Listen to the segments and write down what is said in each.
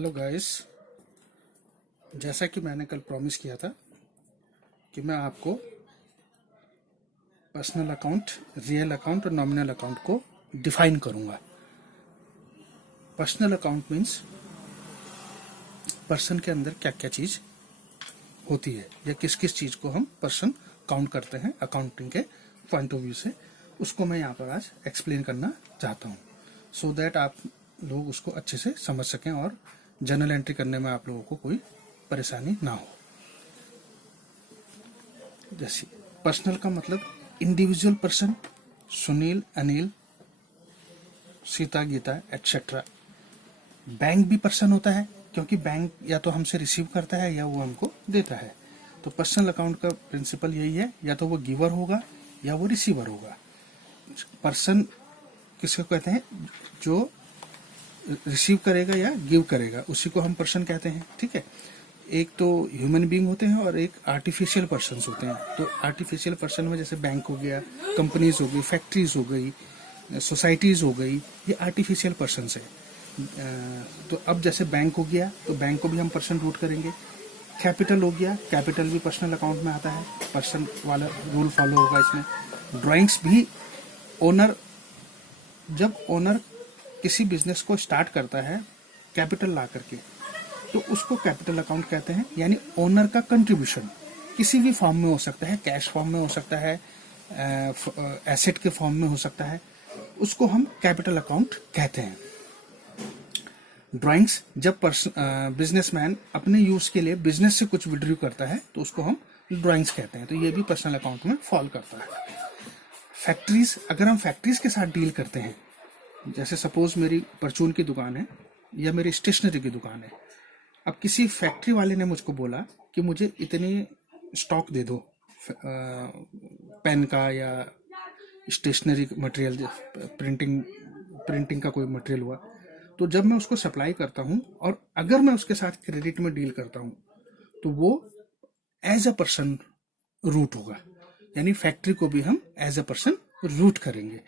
Hello guys, जैसा कि मैंने कल प्रॉमिस किया था कि मैं आपको पर्सनल अकाउंट, रियल अकाउंट और नॉमिनल अकाउंट को डिफाइन करूंगा। पर्सनल अकाउंट मीन्स पर्सन के अंदर क्या क्या चीज होती है या किस किस चीज को हम पर्सन काउंट करते हैं अकाउंटिंग के पॉइंट ऑफ व्यू से, उसको मैं यहाँ पर आज एक्सप्लेन करना चाहता हूँ सो दैट आप लोग उसको अच्छे से समझ सकें और जर्नल एंट्री करने में आप लोगों को कोई परेशानी ना हो। जैसे पर्सनल का मतलब individual person, Sunil, Anil, Sita, Gita etcetera. Bank भी पर्सन होता है क्योंकि बैंक या तो हमसे रिसीव करता है या वो हमको देता है। तो पर्सनल अकाउंट का प्रिंसिपल यही है, या तो वो गिवर होगा या वो रिसीवर होगा। पर्सन किसको कहते हैं? जो रिसीव करेगा या गिव करेगा उसी को हम पर्सन कहते हैं। ठीक है, एक तो ह्यूमन बीइंग होते हैं और एक आर्टिफिशियल पर्सन्स होते हैं। तो आर्टिफिशियल पर्सन में जैसे बैंक हो गया, कंपनीज हो गई, फैक्ट्रीज हो गई, सोसाइटीज हो गई, ये आर्टिफिशियल पर्सन्स है। तो अब जैसे बैंक हो गया तो बैंक को भी हम पर्सन रूट करेंगे। कैपिटल हो गया, कैपिटल भी पर्सनल अकाउंट में आता है, पर्सन वाला रूल फॉलो होगा इसमें। ड्राइंग्स भी ओनर, जब ओनर किसी बिजनेस को स्टार्ट करता है कैपिटल ला करके तो उसको कैपिटल अकाउंट कहते हैं। यानी ओनर का कंट्रीब्यूशन किसी भी फॉर्म में हो सकता है, कैश फॉर्म में हो सकता है, एसेट के फॉर्म में हो सकता है, उसको हम कैपिटल अकाउंट कहते हैं। ड्राइंग्स, जब बिजनेसमैन अपने यूज के लिए बिजनेस से कुछ विड्रॉ करता है तो उसको हम ड्राइंग्स कहते हैं। तो ये भी पर्सनल अकाउंट में फॉल करता है। फैक्ट्रीज, अगर हम फैक्ट्रीज के साथ डील करते हैं, जैसे सपोज मेरी परचून की दुकान है या मेरी स्टेशनरी की दुकान है। अब किसी फैक्ट्री वाले ने मुझको बोला कि मुझे इतनी स्टॉक दे दो पेन का या स्टेशनरी मटेरियल, प्रिंटिंग का कोई मटेरियल हुआ। तो जब मैं उसको सप्लाई करता हूं और अगर मैं उसके साथ क्रेडिट में डील करता हूं तो वो एज अ पर्सन रूट होगा। यानी फैक्ट्री को भी हम एज अ पर्सन रूट करेंगे।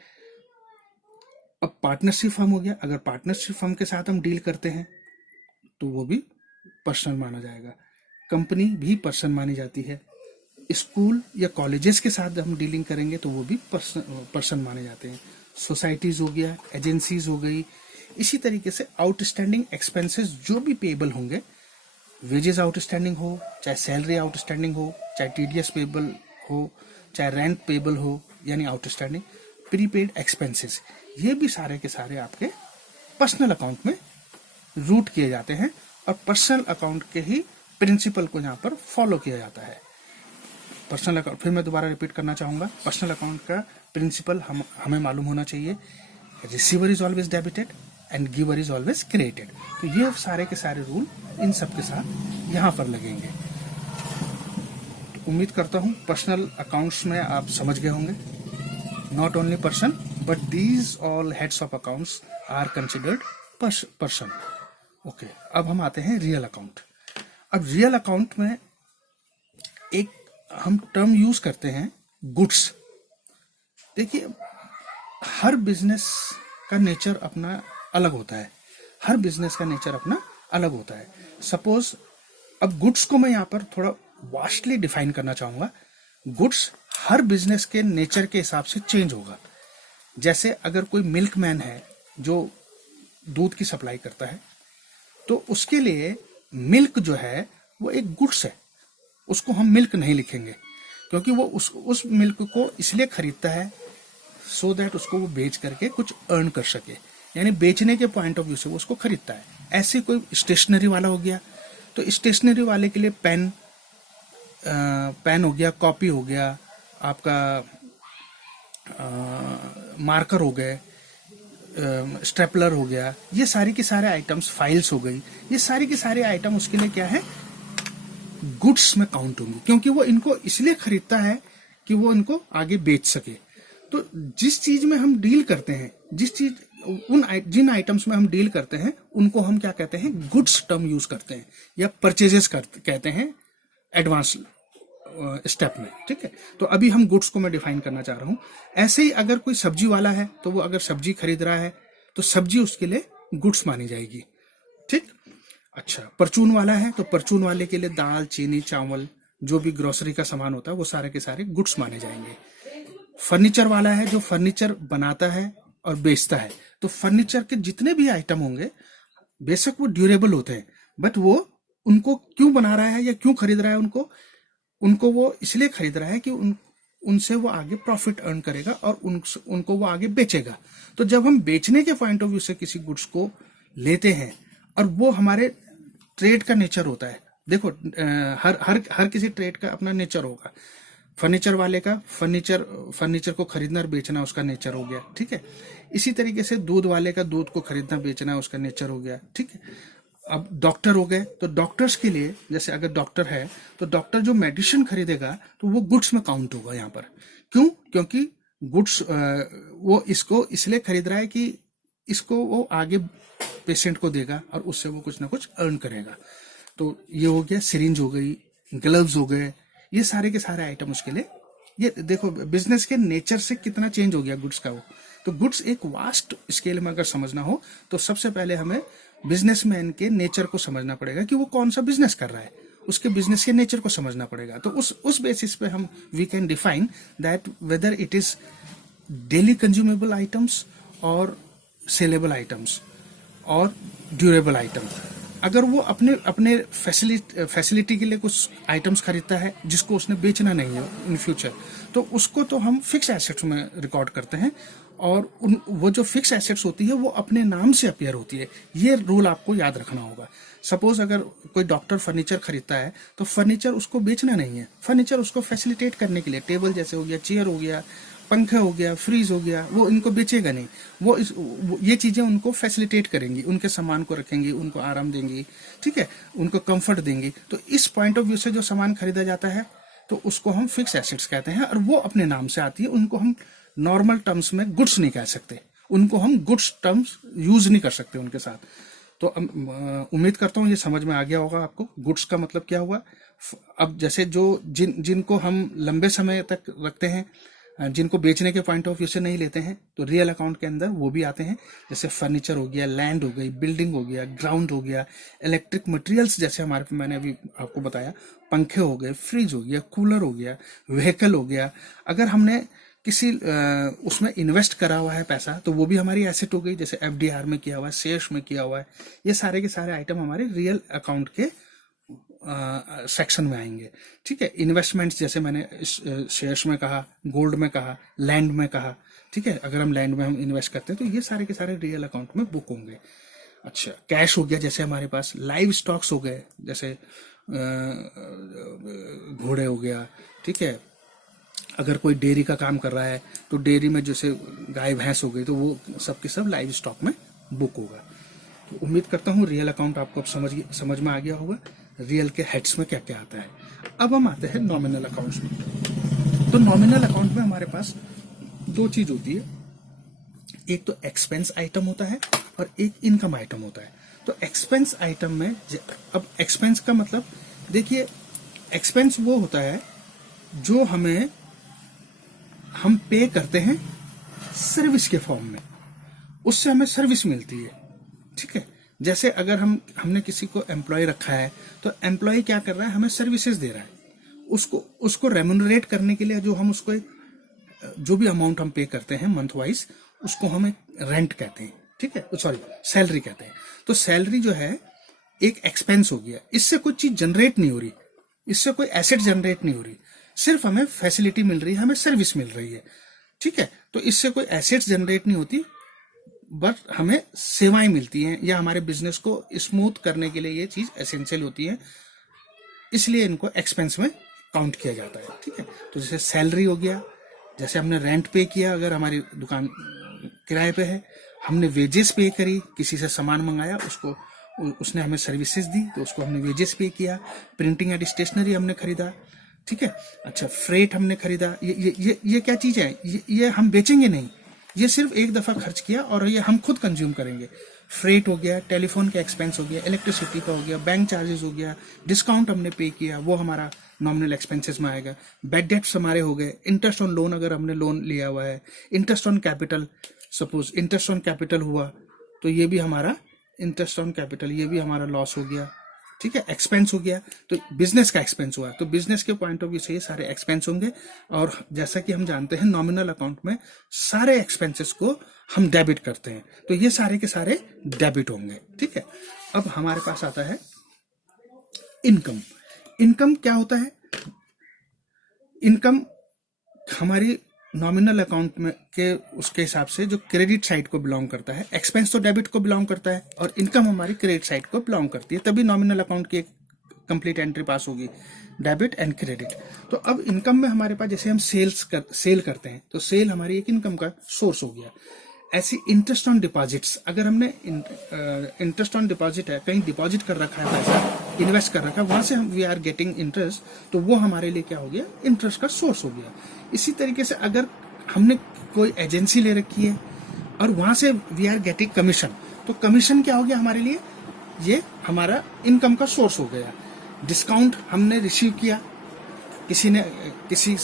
अब पार्टनरशिप फर्म हो गया, अगर पार्टनरशिप फर्म के साथ हम डील करते हैं तो वो भी पर्सन माना जाएगा। कंपनी भी पर्सन मानी जाती है। स्कूल या कॉलेजेस के साथ हम डीलिंग करेंगे तो वो भी पर्सन माने जाते हैं। सोसाइटीज हो गया, एजेंसीज हो गई। इसी तरीके से आउटस्टैंडिंग एक्सपेंसेस जो भी पेबल होंगे, वेजेस आउटस्टैंडिंग हो, चाहे सैलरी आउटस्टैंडिंग हो, चाहे टीडीएस पेबल हो, चाहे रेंट पेबल हो, यानी आउटस्टैंडिंग, प्रीपेड एक्सपेंसेस, ये भी सारे के सारे आपके पर्सनल अकाउंट में रूट किए जाते हैं और पर्सनल अकाउंट के ही प्रिंसिपल को यहाँ पर फॉलो किया जाता है। पर्सनल अकाउंट, फिर मैं दोबारा रिपीट करना चाहूंगा, पर्सनल अकाउंट का प्रिंसिपल हमें मालूम होना चाहिए। Receiver is always debited and giver is always credited. तो ये सारे के सारे रूल इन सब के साथ यहाँ पर लगेंगे। तो उम्मीद करता हूँ पर्सनल अकाउंट्स में आप समझ गए होंगे। Not only person but these all heads of accounts are considered person. Okay, अब हम आते हैं रियल अकाउंट। अब रियल अकाउंट में एक हम टर्म यूज करते हैं, गुड्स। देखिए, हर बिजनेस का नेचर अपना अलग होता है, हर बिजनेस का नेचर अपना अलग होता है। सपोज अब गुड्स को मैं यहाँ पर थोड़ा वास्टली डिफाइन करना चाहूंगा। गुड्स हर बिजनेस के नेचर के हिसाब से चेंज होगा। जैसे अगर कोई मिल्कमैन है जो दूध की सप्लाई करता है तो उसके लिए मिल्क जो है वो एक गुड्स है, उसको हम मिल्क नहीं लिखेंगे क्योंकि वो उस मिल्क को इसलिए खरीदता है सो दैट उसको वो बेच करके कुछ अर्न कर सके, यानी बेचने के पॉइंट ऑफ व्यू से वो उसको खरीदता है। ऐसे कोई स्टेशनरी वाला हो गया तो स्टेशनरी वाले के लिए पेन हो गया, कॉपी हो गया, आपका मार्कर हो गए, स्टेपलर हो गया, ये सारी के सारे आइटम्स, फाइल्स हो गई, ये सारी के सारे आइटम उसके लिए क्या है, गुड्स में काउंट होंगे क्योंकि वो इनको इसलिए खरीदता है कि वो इनको आगे बेच सके। तो जिस चीज में हम डील करते हैं, जिन आइटम्स में हम डील करते हैं उनको हम क्या कहते हैं, गुड्स टर्म यूज करते हैं या परचेजेस कहते हैं एडवांस स्टेप में। ठीक है, तो अभी हम गुड्स को मैं डिफाइन करना चाह रहा हूं। ऐसे ही अगर कोई सब्जी वाला है तो वो अगर सब्जी खरीद रहा है तो सब्जी उसके लिए गुड्स मानी जाएगी। ठीक, अच्छा, परचून वाला है तो परचून वाले के लिए दाल, चीनी, चावल, जो भी ग्रोसरी का सामान होता है वो सारे के सारे गुड्स माने जाएंगे। फर्नीचर वाला है जो फर्नीचर बनाता है और बेचता है, तो फर्नीचर के जितने भी आइटम होंगे बेशक वो ड्यूरेबल होते हैं, बट वो उनको क्यों बना रहा है या क्यों खरीद रहा है, उनको उनको वो इसलिए खरीद रहा है कि उनसे वो आगे प्रॉफिट अर्न करेगा और उनको वो आगे बेचेगा। तो जब हम बेचने के पॉइंट ऑफ व्यू से किसी गुड्स को लेते हैं और वो हमारे ट्रेड का नेचर होता है, देखो हर हर हर किसी ट्रेड का अपना नेचर होगा। फर्नीचर वाले का फर्नीचर को खरीदना और बेचना उसका नेचर हो गया, ठीक है। इसी तरीके से दूध वाले का दूध को खरीदना बेचना उसका नेचर हो गया, ठीक है। अब डॉक्टर हो गए, तो डॉक्टर्स के लिए जैसे अगर डॉक्टर है तो डॉक्टर जो मेडिसिन खरीदेगा तो वो गुड्स में काउंट होगा यहाँ पर। क्यों? क्योंकि गुड्स वो इसको इसलिए खरीद रहा है कि इसको वो आगे पेशेंट को देगा और उससे वो कुछ ना कुछ अर्न करेगा। तो ये हो गया, सिरिंज हो गई, ग्लव्स हो गए, ये सारे के सारे आइटम उसके लिए। ये देखो बिजनेस के नेचर से कितना चेंज हो गया गुड्स का वो। तो गुड्स एक वास्ट स्केल में अगर समझना हो तो सबसे पहले हमें बिजनेसमैन के नेचर को समझना पड़ेगा कि वो कौन सा बिजनेस कर रहा है, उसके बिजनेस के नेचर को समझना पड़ेगा। तो उस बेसिस पे हम we can define that whether it is daily consumable items और सेलेबल आइटम्स और ड्यूरेबल आइटम। अगर वो अपने अपने फैसिलिटी के लिए कुछ आइटम्स खरीदता है जिसको उसने बेचना नहीं है इन फ्यूचर, तो उसको तो हम फिक्स एसेट्स में रिकॉर्ड करते हैं और वो जो फिक्स एसेट्स होती है वो अपने नाम से अपीयर होती है। ये रूल आपको याद रखना होगा। सपोज अगर कोई डॉक्टर फर्नीचर खरीदता है तो फर्नीचर उसको बेचना नहीं है, फर्नीचर उसको फैसिलिटेट करने के लिए, टेबल जैसे हो गया, चेयर हो गया, पंखा हो गया, फ्रीज हो गया, वो इनको बेचेगा नहीं। वो ये चीजें उनको फैसिलिटेट करेंगी, उनके सामान को रखेंगी, उनको आराम देंगी, ठीक है, उनको कंफर्ट देंगी। तो इस पॉइंट ऑफ व्यू से जो सामान खरीदा जाता है तो उसको हम फिक्स एसेट्स कहते हैं और वो अपने नाम से आती है। उनको हम नॉर्मल टर्म्स में गुड्स नहीं कह सकते, उनको हम गुड्स टर्म्स यूज नहीं कर सकते उनके साथ। तो उम्मीद करता हूँ ये समझ में आ गया होगा आपको गुड्स का मतलब क्या हुआ। अब जैसे जो जिनको हम लंबे समय तक रखते हैं, जिनको बेचने के पॉइंट ऑफ व्यू से नहीं लेते हैं, तो रियल अकाउंट के अंदर वो भी आते हैं। जैसे फर्नीचर हो गया, लैंड हो गई, बिल्डिंग हो गया, ग्राउंड हो गया, इलेक्ट्रिक मटेरियल्स जैसे हमारे मैंने अभी आपको बताया, पंखे हो गए, फ्रिज हो गया, कूलर हो गया, व्हीकल हो गया। अगर हमने किसी उसमें इन्वेस्ट करा हुआ है पैसा तो वो भी हमारी एसेट हो गई, जैसे एफडीआर में किया हुआ है, शेयर्स में किया हुआ है। ये सारे के सारे आइटम हमारे रियल अकाउंट के सेक्शन में आएंगे, ठीक है। इन्वेस्टमेंट्स जैसे मैंने शेयर्स में कहा, गोल्ड में कहा, लैंड में कहा, ठीक है। अगर हम लैंड में हम इन्वेस्ट करते हैं तो ये सारे के सारे रियल अकाउंट में बुक होंगे। अच्छा, कैश हो गया जैसे हमारे पास, लाइव स्टॉक्स हो गए जैसे घोड़े हो गया, ठीक है। अगर कोई डेयरी का काम कर रहा है तो डेयरी में जैसे गाय भैंस हो गई तो वो सब के सब लाइव स्टॉक में बुक होगा। तो उम्मीद करता हूँ रियल अकाउंट आपको अब समझ में आ गया होगा, रियल के हेड्स में क्या क्या आता है। अब हम आते हैं नॉमिनल अकाउंट्स में। तो नॉमिनल अकाउंट में हमारे पास दो चीज होती है, एक तो एक्सपेंस आइटम होता है और एक इनकम आइटम होता है। तो एक्सपेंस आइटम में अब एक्सपेंस का मतलब देखिए, एक्सपेंस वो होता है जो हम पे करते हैं सर्विस के फॉर्म में, उससे हमें सर्विस मिलती है, ठीक है। जैसे अगर हमने किसी को एम्प्लॉय रखा है तो एम्प्लॉय क्या कर रहा है, हमें सर्विसेज दे रहा है। उसको रेम्यूनरेट करने के लिए जो हम उसको जो भी अमाउंट हम पे करते हैं मंथ वाइज, उसको हम एक रेंट कहते हैं, ठीक है, सॉरी सैलरी कहते हैं। तो सैलरी जो है एक एक्सपेंस हो गया, इससे कोई चीज जनरेट नहीं हो रही, इससे कोई एसेट जनरेट नहीं हो रही, सिर्फ हमें फैसिलिटी मिल रही है, हमें सर्विस मिल रही है, ठीक है। तो इससे कोई एसेट्स जनरेट नहीं होती, बट हमें सेवाएं मिलती हैं या हमारे बिजनेस को स्मूथ करने के लिए ये चीज एसेंशियल होती है, इसलिए इनको एक्सपेंस में काउंट किया जाता है, ठीक है। तो जैसे सैलरी हो गया, जैसे हमने रेंट पे किया, अगर हमारी दुकान किराए पे है, हमने वेजेस पे करी, किसी से सामान मंगाया, उसने हमें सर्विसेज दी तो उसको हमने वेजेस पे किया। प्रिंटिंग एंड स्टेशनरी हमने खरीदा, ठीक है। अच्छा, फ्रेट हमने खरीदा, ये क्या चीज है, ये हम बेचेंगे नहीं, ये सिर्फ एक दफा खर्च किया और ये हम खुद कंज्यूम करेंगे। फ्रेट हो गया, टेलीफोन का एक्सपेंस हो गया, इलेक्ट्रिसिटी का हो गया, बैंक चार्जेस हो गया, डिस्काउंट हमने पे किया, वो हमारा नॉमिनल एक्सपेंसेस में आएगा। बैड डेट्स हमारे हो गए, इंटरेस्ट ऑन लोन, अगर हमने लोन लिया हुआ है, interest on capital, suppose interest on capital हुआ तो ये भी हमारा इंटरेस्ट ऑन कैपिटल, ये भी हमारा लॉस हो गया, ठीक है, एक्सपेंस हो गया। तो बिजनेस का एक्सपेंस हुआ, तो बिजनेस के पॉइंट ऑफ व्यू से ये सारे एक्सपेंस होंगे। और जैसा कि हम जानते हैं नॉमिनल अकाउंट में सारे एक्सपेंसेस को हम डेबिट करते हैं, तो ये सारे के सारे डेबिट होंगे, ठीक है। अब हमारे पास आता है इनकम। इनकम क्या होता है? इनकम हमारी नॉमिनल अकाउंट में के उसके हिसाब से जो क्रेडिट साइड को बिलोंग करता है, एक्सपेंस तो डेबिट को बिलोंग करता है और इनकम हमारी क्रेडिट साइड को बिलोंग करती है, तभी नॉमिनल अकाउंट की एक कंप्लीट एंट्री पास होगी, डेबिट एंड क्रेडिट। तो अब इनकम में हमारे पास जैसे हम सेल करते हैं, तो सेल हमारी एक इनकम का सोर्स हो गया। ऐसी इंटरेस्ट ऑन डिपॉजिट्स, अगर हमने इंटरेस्ट ऑन डिपॉजिट है, कहीं डिपॉजिट कर रखा है पैसा, इन्वेस्ट कर रखा है, वहां से हम वी आर गेटिंग इंटरेस्ट, तो वो हमारे लिए क्या हो गया? इंटरेस्ट का सोर्स हो गया। इसी तरीके से अगर हमने कोई एजेंसी ले रखी है और वहां से वी आर गेटिंग कमीशन, तो कमीशन क्या हो गया हमारे लिए? ये हमारा इनकम का सोर्स हो गया। डिस्काउंट हमने रिसीव किया, किसी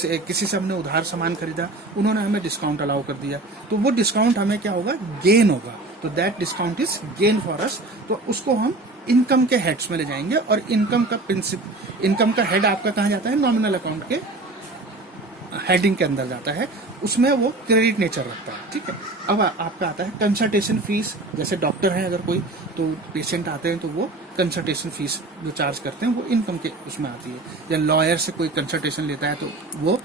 से हमने उधार सामान खरीदा, उन्होंने हमें डिस्काउंट अलाउ कर दिया, तो वो डिस्काउंट हमें क्या होगा? गेन होगा। तो that discount is gain for us. तो उसको हम इनकम के हेड्स में ले जाएंगे और इनकम का हेड आपका कहाँ जाता है? नॉमिनल अकाउंट के हेडिंग के अंदर जाता है, उसमें वो क्रेडिट नेचर रखता है, ठीक है। अब आपका आता है कंसल्टेशन फीस। जैसे डॉक्टर हैं अगर कोई, तो पेशेंट आते हैं तो वो कंसल्टेशन फीस जो चार्ज करते हैं वो इनकम के उसमें आती है। या लॉयर से कोई कंसल्टेशन लेता है तो वो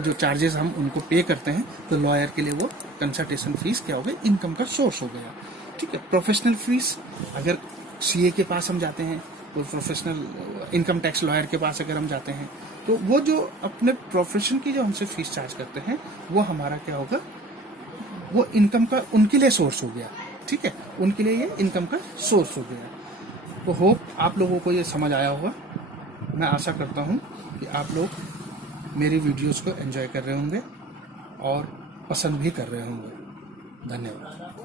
जो चार्जेस हम उनको पे करते हैं, तो लॉयर के लिए वो कंसल्टेशन फीस क्या हो गई? इनकम का सोर्स हो गया, ठीक है। प्रोफेशनल फीस, अगर सीए के पास हम जाते हैं, तो प्रोफेशनल इनकम टैक्स लॉयर के पास अगर हम जाते हैं, तो वो जो अपने प्रोफेशन की जो हमसे फीस चार्ज करते हैं, वो हमारा क्या होगा? वो इनकम का उनके लिए सोर्स हो गया, ठीक है, उनके लिए ये इनकम का सोर्स हो गया। तो होप आप लोगों को ये समझ आया होगा। मैं आशा करता हूँ कि आप लोग मेरी वीडियोस को एंजॉय कर रहे होंगे और पसंद भी कर रहे होंगे। धन्यवाद।